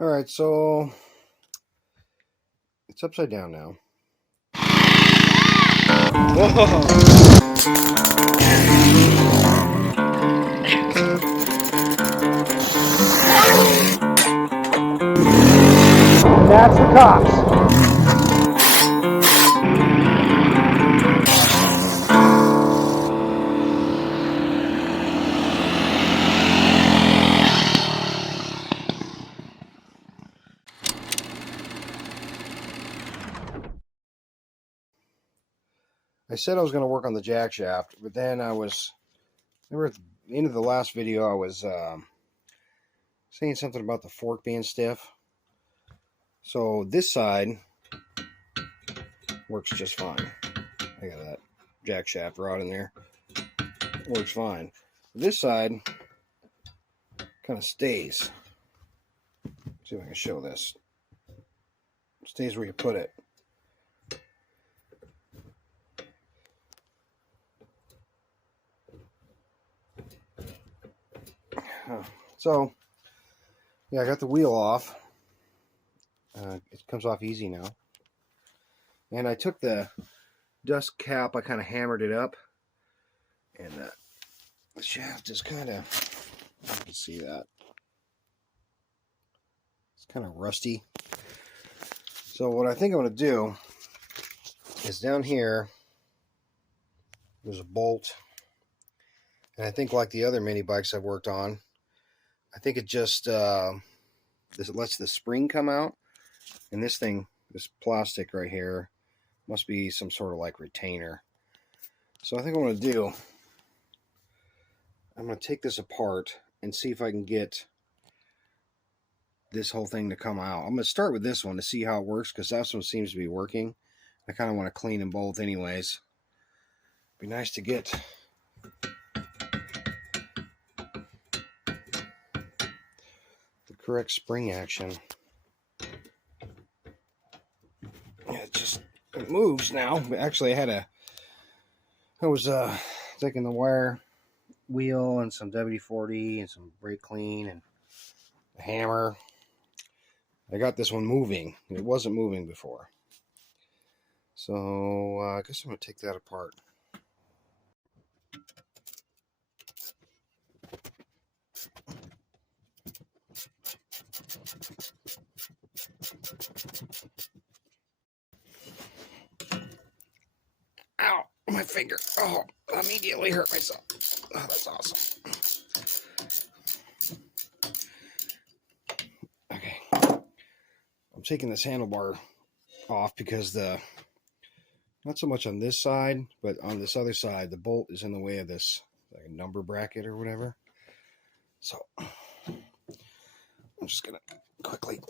Alright, so it's upside down now. Whoa! That's the cops. I said I was going to work on the jack shaft, but then remember at the end of the last video, I was saying something about the fork being stiff. So this side works just fine. I got that jack shaft rod in there. Works fine. This side kind of stays. See if I can show this. Stays where you put it. So, yeah, I got the wheel off. It comes off easy now. And I took the dust cap, I kind of hammered it up. And the shaft is kind of, you can see that. It's kind of rusty. So what I think I'm going to do is down here, there's a bolt. And I think like the other mini bikes I've worked on, I think it just this lets the spring come out. And this thing, this plastic right here, must be some sort of like retainer. So I think what I'm going to do, I'm going to take this apart and see if I can get this whole thing to come out. I'm going to start with this one to see how it works, because that one seems to be working. I kind of want to clean them both anyways. Be nice to get the correct spring action. Yeah, it moves now. But actually, I was taking the wire wheel and some WD-40 and some brake clean and a hammer. I got this one moving. It wasn't moving before. So I guess I'm going to take that apart. Ow, my finger. Oh, I immediately hurt myself. Oh, that's awesome. Okay. I'm taking this handlebar off because not so much on this side, but on this other side, the bolt is in the way of this like a number bracket or whatever. So I'm just gonna quickly,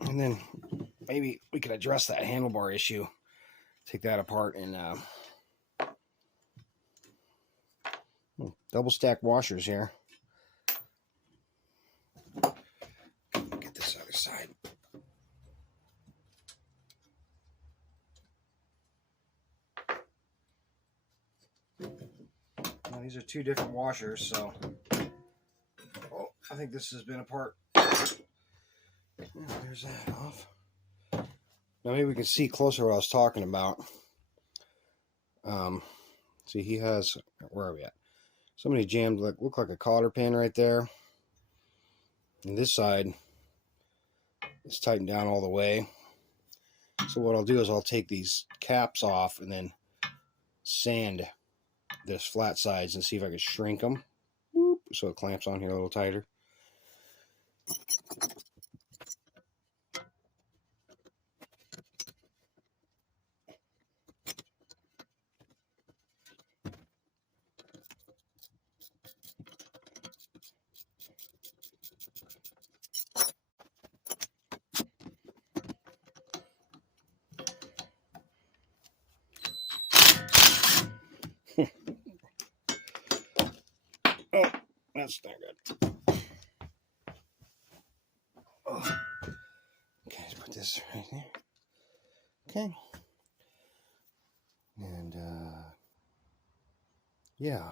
and then maybe we can address that handlebar issue. Take that apart and double stack washers here. Get this other side. Now, these are two different washers, so I think this has been apart. There's that off. Now maybe we can see closer what I was talking about. See, he has, where are we at? Somebody jammed, looked like a cotter pin right there. And this side is tightened down all the way. So what I'll do is I'll take these caps off and then sand this flat sides and see if I can shrink them. Whoop, so it clamps on here a little tighter. Oh, that's not good. Oh. Okay, let's put this right there. Okay. And Yeah.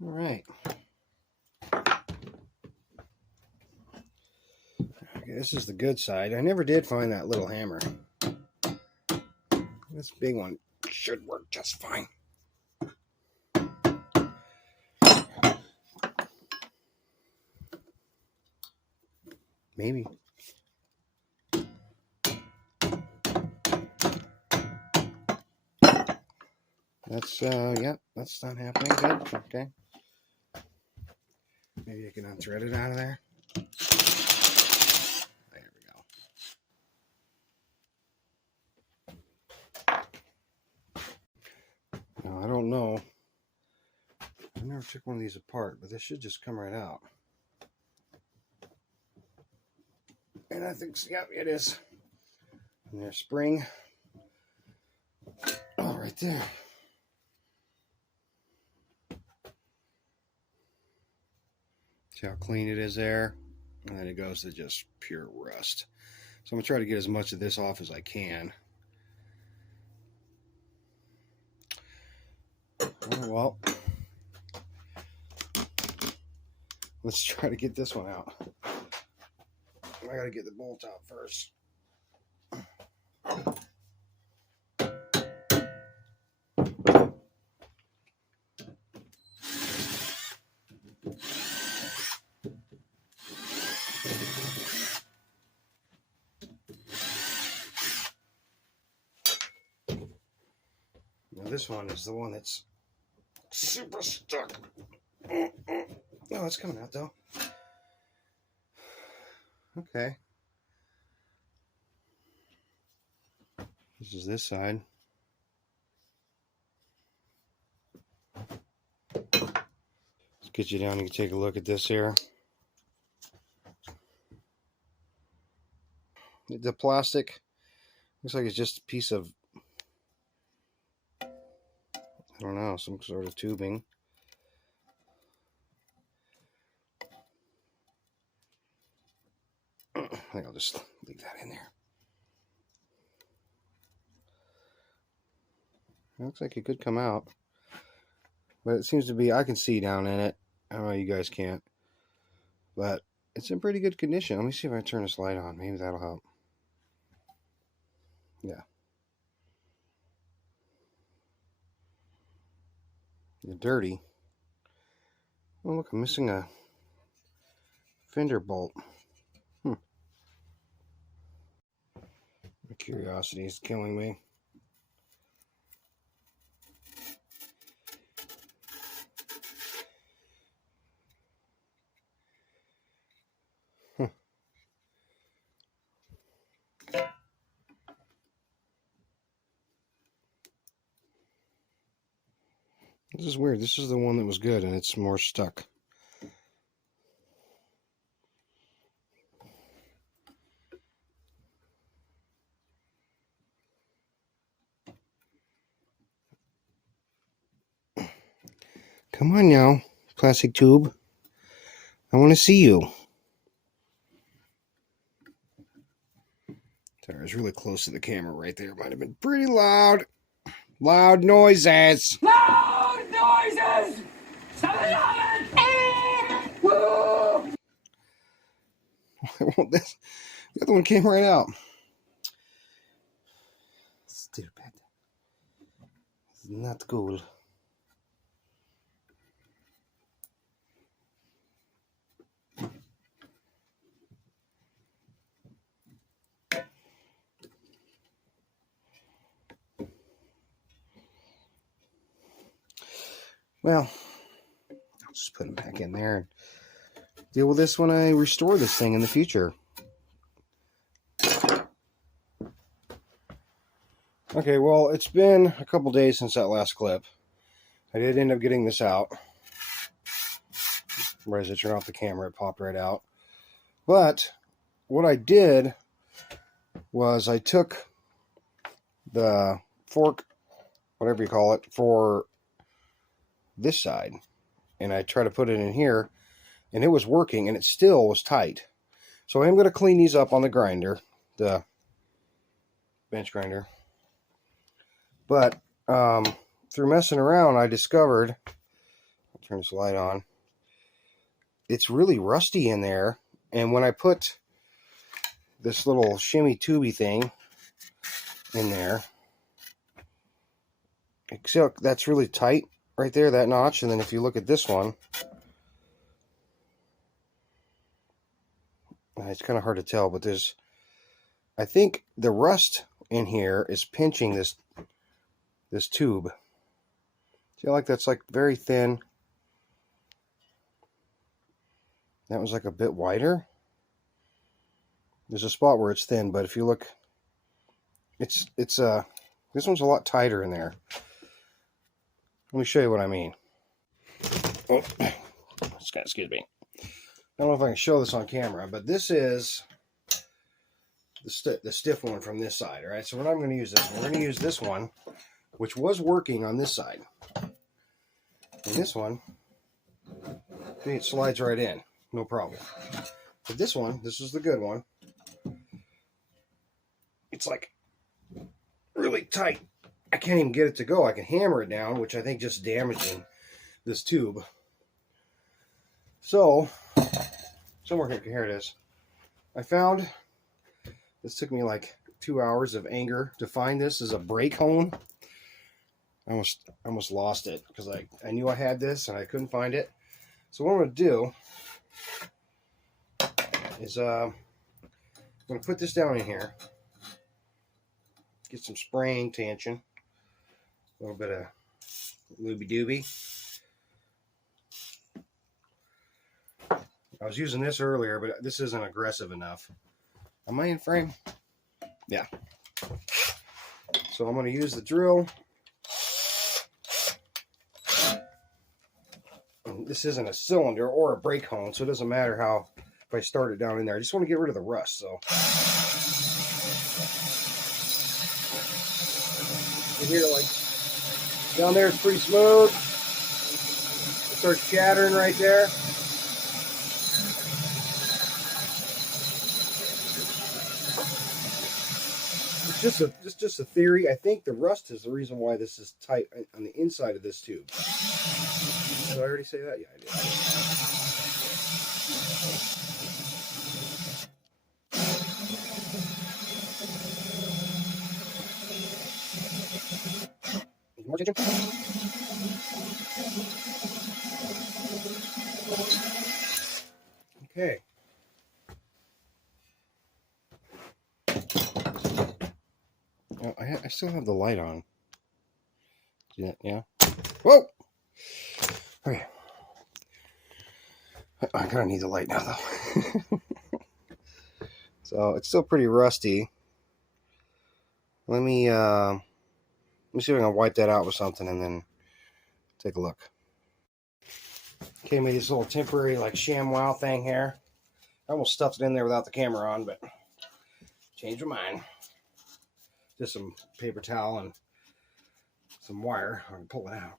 All right. Okay, this is the good side. I never did find that little hammer. This big one should work just fine. Maybe. That's, yeah, that's not happening. Good. Okay. Maybe I can unthread it out of there. There we go. Now, I don't know. I never took one of these apart, but this should just come right out. And I think, yeah, it is. And there's spring. Oh, right there. See how clean it is there? And then it goes to just pure rust. So I'm going to try to get as much of this off as I can. Oh, well, let's try to get this one out. I got to get the bolt out first. Now this one is the one that's super stuck. Oh, it's coming out though. Okay. This is this side. Let's get you down and take a look at this here. The plastic looks like it's just a piece of, I don't know, some sort of tubing. I think I'll just leave that in there. It looks like it could come out, but it seems to be, I can see down in it. I don't know, you guys can't, but it's in pretty good condition. Let me see if I turn this light on. Maybe that'll help. Yeah. They're dirty. Oh, look, I'm missing a fender bolt. My curiosity is killing me. This is weird. This is the one that was good, and it's more stuck. Come on now, plastic tube. I want to see you. Sorry, I was really close to the camera right there. It might have been pretty loud. Loud noises. Loud noises! 7-Eleven! Woo! Why won't this? The other one came right out. Stupid. It's not cool. Well, I'll just put them back in there and deal with this when I restore this thing in the future. Okay, well, it's been a couple days since that last clip. I did end up getting this out. Right as I turned off the camera, it popped right out. But what I did was I took the fork, whatever you call it, for this side, and I try to put it in here, and it was working, and it still was tight. So I am going to clean these up on the grinder, the bench grinder. But through messing around, I discovered, I'll turn this light on, it's really rusty in there. And when I put this little shimmy tubey thing in there, except that's really tight right there, that notch. And then if you look at this one, it's kind of hard to tell, but there's, I think the rust in here is pinching this tube. See, like that's like very thin. That was like a bit wider. There's a spot where it's thin, but if you look, it's this one's a lot tighter in there. Let me show you what I mean. Oh, excuse me. I don't know if I can show this on camera, but this is the stiff one from this side. All right, so we're not going to use this one. We're going to use this one, which was working on this side. And this one, see, it slides right in, no problem. But this one, this is the good one. It's like really tight. I can't even get it to go. I can hammer it down, which I think just damaging this tube. So, somewhere here it is. I found, this took me like 2 hours of anger to find this as a brake hone. I almost lost it because I knew I had this and I couldn't find it. So what I'm going to do is I'm going to put this down in here. Get some spraying tension. A little bit of looby-dooby. I was using this earlier, but this isn't aggressive enough. Am I in frame? Yeah. So I'm going to use the drill. And this isn't a cylinder or a brake hone, so it doesn't matter how, if I start it down in there. I just want to get rid of the rust, so. You hear, like, down there it's pretty smooth. It starts chattering right there. It's just a theory. I think the rust is the reason why this is tight on the inside of this tube. Did I already say that? Yeah, I did. More tension. Okay. Oh, I still have the light on. Yeah. Whoa! Okay. I kind of need the light now, though. So it's still pretty rusty. Let me see if I can wipe that out with something and then take a look. Okay, made this little temporary like ShamWow thing here. I almost stuffed it in there without the camera on, but changed my mind. Just some paper towel and some wire. I can pull it out.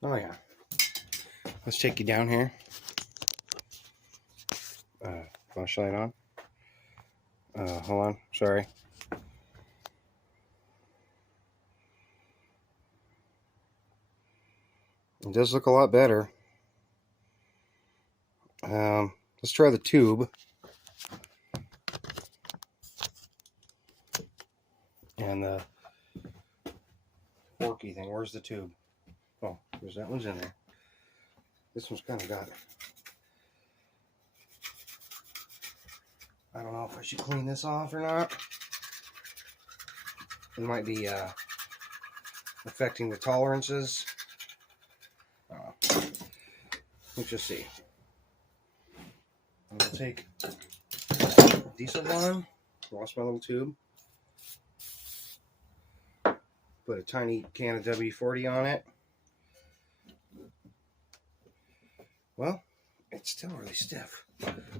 Oh yeah. Let's take you down here. Flashlight on. Hold on. Sorry. It does look a lot better. Let's try the tube. And the forky thing. Where's the tube? Oh, there's that one's in there. This one's kind of got it. I don't know if I should clean this off or not. It might be affecting the tolerances. Let's just see. I'm going to take diesel line, lost my little tube, put a tiny can of W40 on it. Well, it's still really stiff.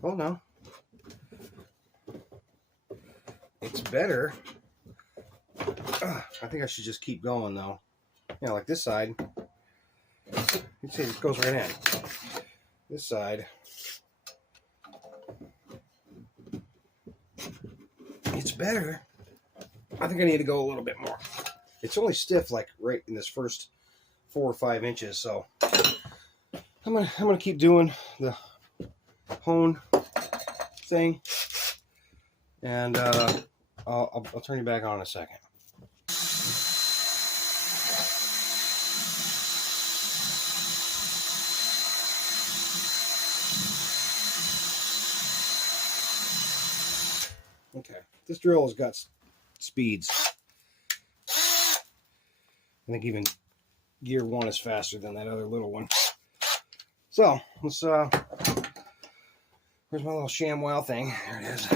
Oh no. It's better. I think I should just keep going though. Yeah, like this side. You see, it goes right in. This side, it's better. I think I need to go a little bit more. It's only stiff like right in this first 4 or 5 inches, so I'm gonna keep doing the hone thing, and I'll turn you back on in a second. Okay, this drill has got speeds. I think even gear 1 is faster than that other little one. So let's where's my little ShamWow thing? There it is.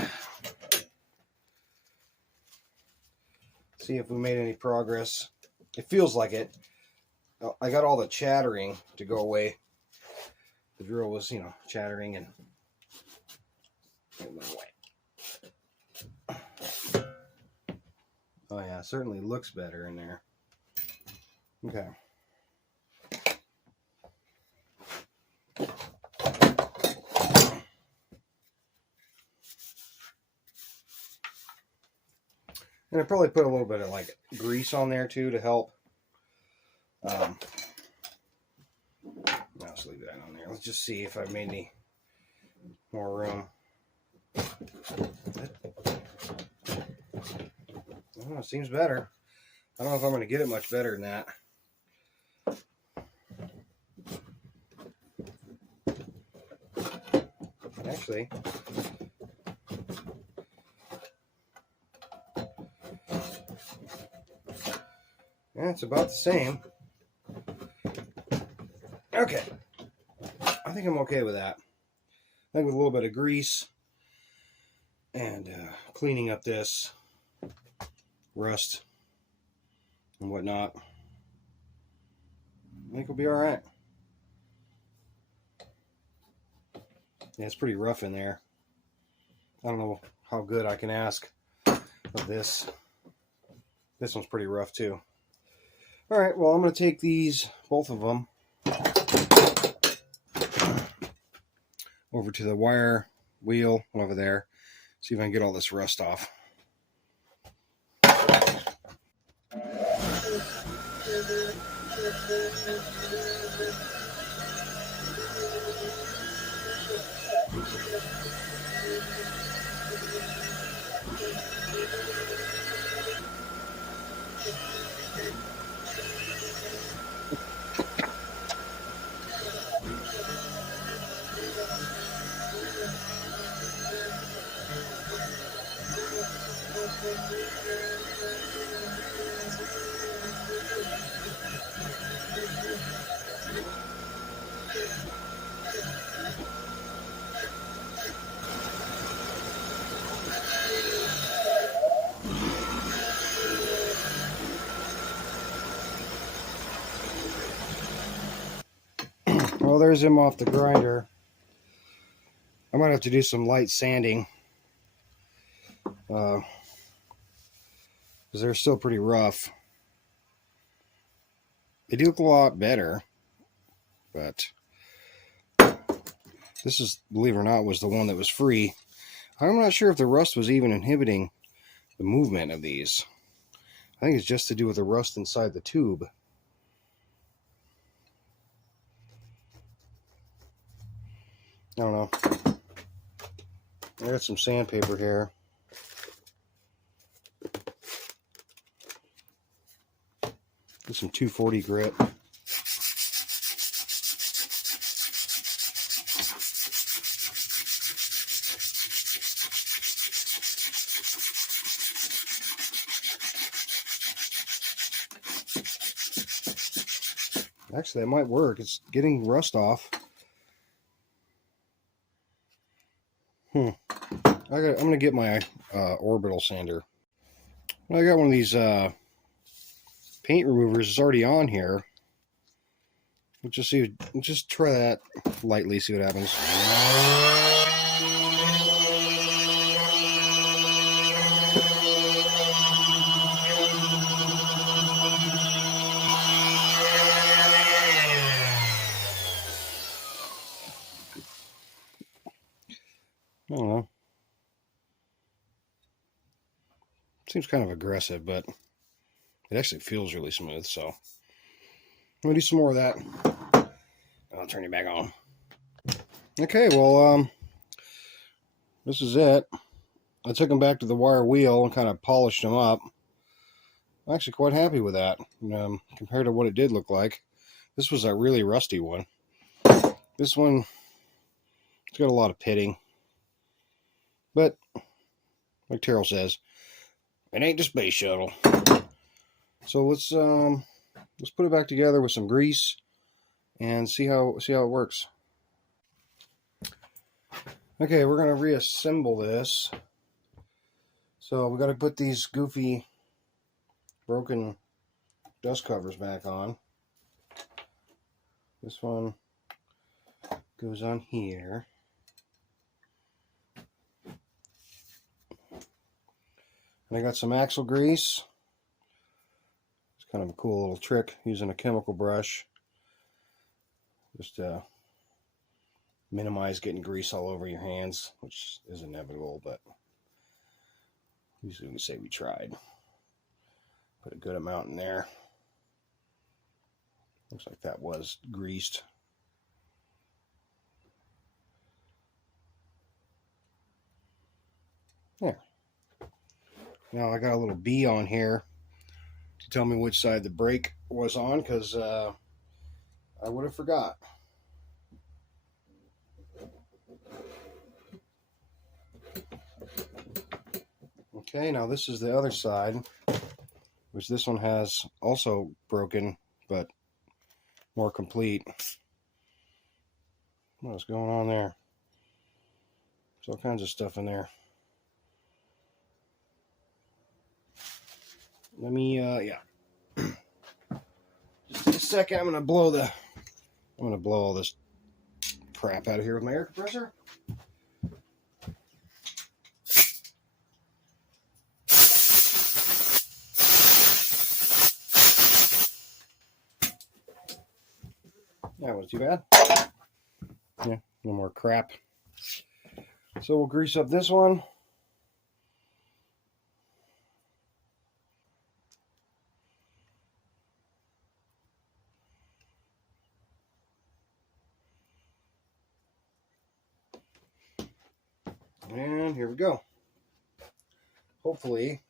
See if we made any progress. It feels like it. I got all the chattering to go away. The drill was, you know, chattering and it went away. Oh yeah, it certainly looks better in there. Okay. And I probably put a little bit of like grease on there too to help. I'll just leave that on there. Let's just see if I've made any more room. Oh, it seems better. I don't know if I'm going to get it much better than that. Actually, yeah, it's about the same. Okay. I think I'm okay with that. I think with a little bit of grease and cleaning up this rust and whatnot, I think we'll be all right. Yeah, it's pretty rough in there. I don't know how good I can ask of this. This one's pretty rough too. All right, well, I'm going to take these, both of them, over to the wire wheel over there, see if I can get all this rust off. Well, there's him off the grinder. I might have to do some light sanding because they're still pretty rough. They do look a lot better, but this is, believe it or not, was the one that was free. I'm not sure if the rust was even inhibiting the movement of these. I think it's just to do with the rust inside the tube. I don't know. I got some sandpaper here. Get some 240 grit. Actually, that might work. It's getting rust off. I'm gonna get my orbital sander. I got one of these paint removers. It's already on here. Let's just see. Let's just try that lightly. See what happens. Seems kind of aggressive, but it actually feels really smooth. So I'm gonna do some more of that. I'll turn it back on. Okay, well, this is it. I took them back to the wire wheel and kind of polished them up. I'm actually quite happy with that, compared to what it did look like. This was a really rusty one. This one, it's got a lot of pitting. But, like Terrell says, it ain't the space shuttle. So let's put it back together with some grease and see how it works. Okay, we're gonna reassemble this. So we got to put these goofy, broken dust covers back on. This one goes on here. And I got some axle grease. It's kind of a cool little trick using a chemical brush. Just to minimize getting grease all over your hands, which is inevitable, but usually we say we tried. Put a good amount in there. Looks like that was greased. There. Now I got a little bee on here to tell me which side the brake was on, because I would have forgot. Okay, now this is the other side, which this one has also broken, but more complete. What's going on there? There's all kinds of stuff in there. Let me, yeah. Just a second, I'm gonna blow all this crap out of here with my air compressor. That wasn't too bad. Yeah, no more crap. So we'll grease up this one. And here we go. Hopefully,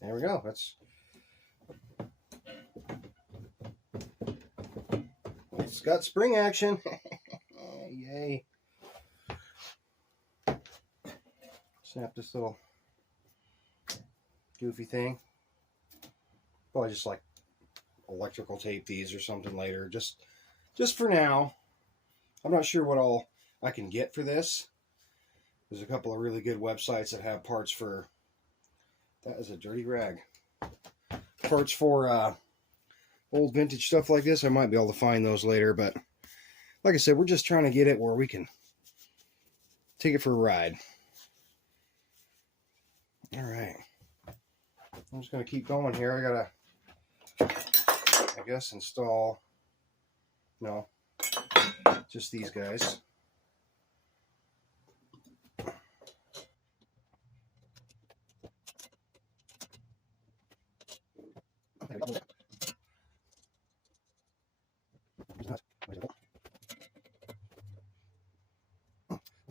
there we go. It's got spring action. Yay. Snap this little goofy thing. Probably just like electrical tape these or something later. Just for now. I'm not sure what all I can get for this. There's a couple of really good websites that have parts for... That is a dirty rag. Parts for old vintage stuff like this. I might be able to find those later, but like I said, we're just trying to get it where we can take it for a ride. All right. I'm just going to keep going here. I gotta, I guess, install... No. Just these guys.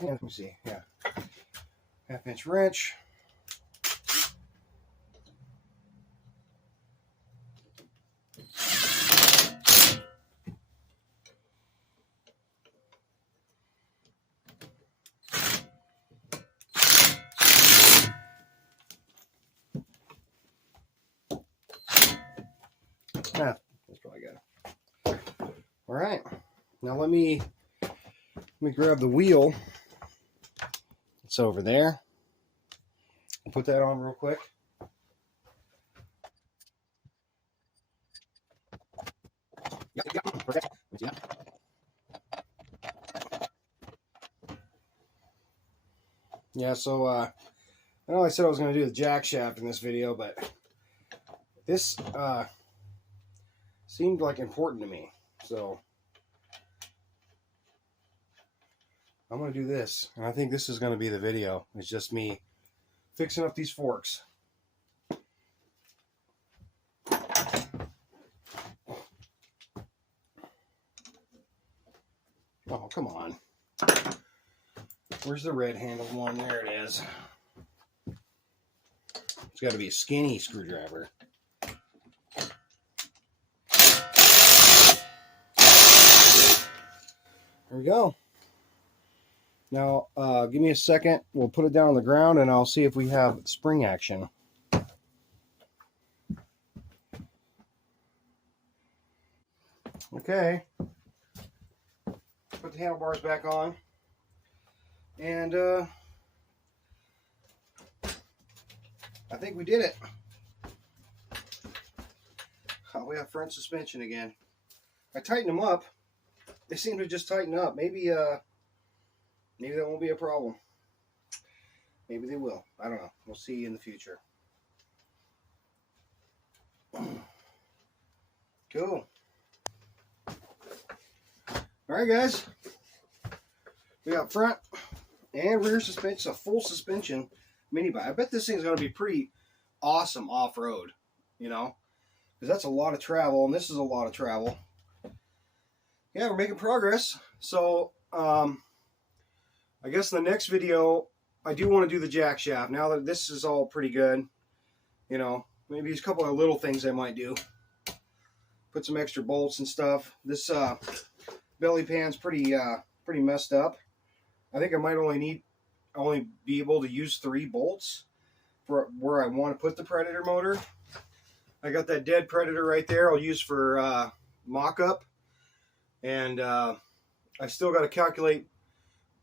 Yeah, let me see. Yeah. 1/2-inch wrench. Ah, that's probably good. All right. Now let me grab the wheel. It's over there. I'll put that on real quick. Yeah, so I know I said I was going to do the jack shaft in this video, but this seemed like important to me. So I'm going to do this, and I think this is going to be the video. It's just me fixing up these forks. Oh, come on. Where's the red handled one? There it is. It's got to be a skinny screwdriver. There we go. Now, give me a second. We'll put it down on the ground, and I'll see if we have spring action. Okay. Put the handlebars back on. And I think we did it. Oh, we have front suspension again. I tightened them up. They seem to just tighten up. Maybe that won't be a problem. Maybe they will. I don't know. We'll see in the future. Cool. Alright guys. We got front and rear suspension. A full suspension mini bike. I bet this thing's going to be pretty awesome off-road. You know? Because that's a lot of travel, and this is a lot of travel. Yeah, we're making progress. So, I guess in the next video, I do want to do the jack shaft. Now that this is all pretty good, you know, maybe there's a couple of little things I might do. Put some extra bolts and stuff. This belly pan's pretty messed up. I think I might only be able to use 3 bolts for where I want to put the Predator motor. I got that dead Predator right there. I'll use for mock-up. And I still got to calculate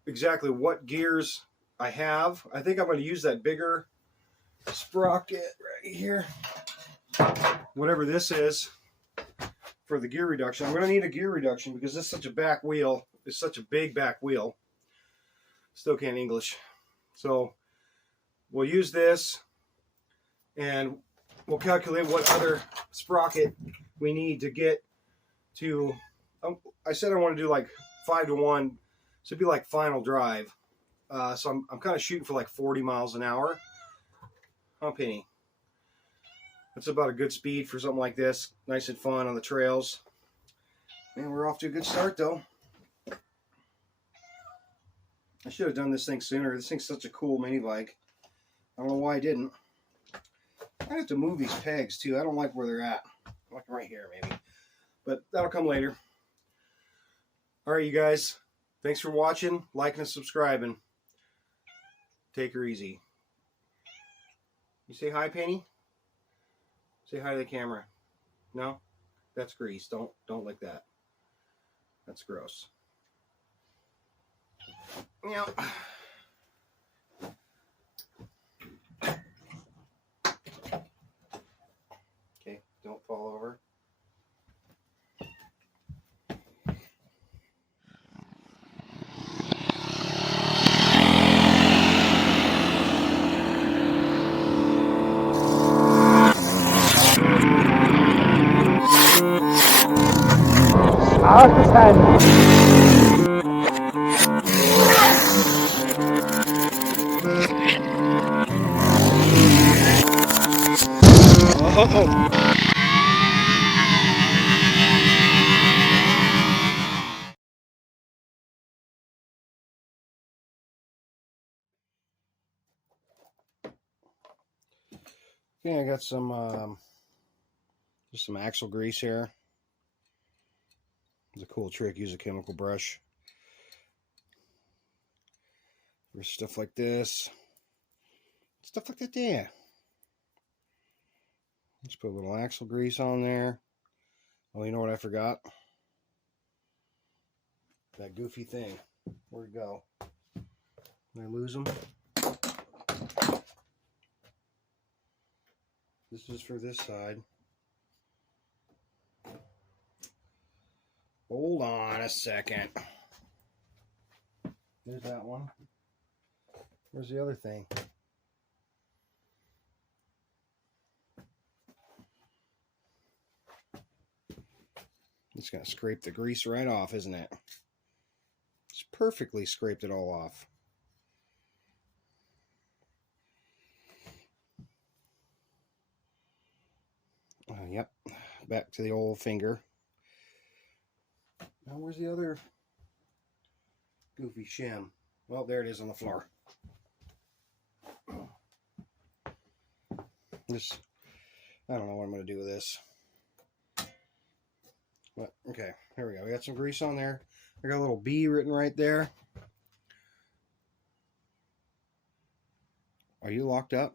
exactly what gears I have. I think I'm going to use that bigger sprocket right here, whatever this is, for the gear reduction. I'm going to need a gear reduction because this is such a back wheel. It's such a big back wheel. Still can't English. So we'll use this, and we'll calculate what other sprocket we need to get to. I said I want to do like 5-to-1, so it'd be like final drive. So I'm kind of shooting for like 40 miles an hour. Huh, Penny? That's about a good speed for something like this. Nice and fun on the trails. Man, we're off to a good start though. I should have done this thing sooner. This thing's such a cool mini bike. I don't know why I didn't. I have to move these pegs too. I don't like where they're at. I like them right here maybe. But that'll come later. Alright, you guys. Thanks for watching, liking, and subscribing. Take her easy. You say hi, Penny? Say hi to the camera. No? That's grease. Don't like that. That's gross. Meow. Okay, don't fall over. Oh. Okay, I got some just some axle grease here. It's a cool trick. Use a chemical brush for stuff like this. Stuff like that there. Let's put a little axle grease on there. Oh, you know what I forgot? That goofy thing. Where'd it go? Did I lose them? This is for this side. Hold on a second. There's that one. Where's the other thing? It's going to scrape the grease right off, isn't it? It's perfectly scraped it all off. Yep, back to the old finger. Now where's the other goofy shim? Well, there it is on the floor. This, I don't know what I'm going to do with this. But, okay, here we go. We got some grease on there. I got a little B written right there. Are you locked up?